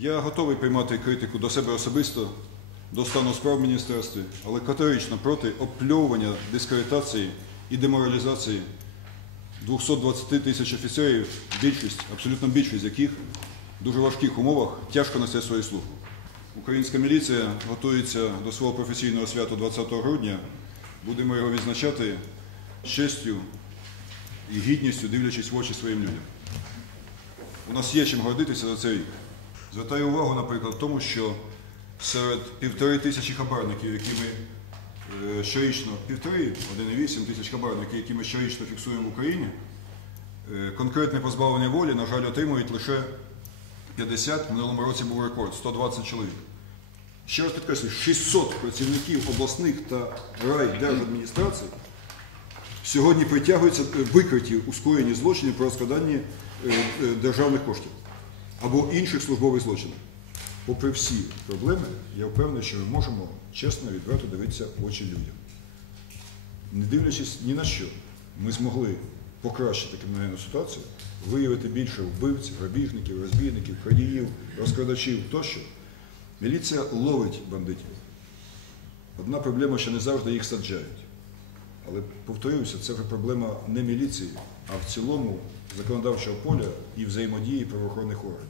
Я готовий приймати критику до себе особисто, до стану справ в міністерстві, але категорично проти обпльовування, дискредитації і деморалізації 220 тисяч офіцерів, більшість, абсолютно більшість з яких в дуже важких умовах тяжко несе свою службу. Українська міліція готується до свого професійного свята 20 грудня. Будемо його відзначати з честю і гідністю, дивлячись в очі своїм людям. У нас є чим гордитися за цей рік. Звертаю увагу, наприклад, тому, що серед півтори тисячі хабарників, які ми е, щорічно, півтори, 1,8 тисяч хабарників, які ми щорічно фіксуємо в Україні, е, конкретне позбавлення волі, на жаль, отримують лише 50, в минулому році був рекорд 120 чоловік. Ще раз підкреслюю, 600 працівників обласних та райдержадміністрацій сьогодні притягуються е, викриті у скоєнні злочинів е, е, державних коштів або інших службових злочинів. Попри всі проблеми, я впевнений, що ми можемо чесно, відверто дивитися в очі людям. Не дивлячись ні на що, ми змогли покращити кримінальну ситуацію, виявити більше вбивців, грабіжників, розбійників, крадіїв, розкрадачів тощо. Міліція ловить бандитів. Одна проблема, що не завжди їх саджають. Але повторюся, це вже проблема не міліції, а в цілому законодавчого поля і взаємодії правоохоронних органів.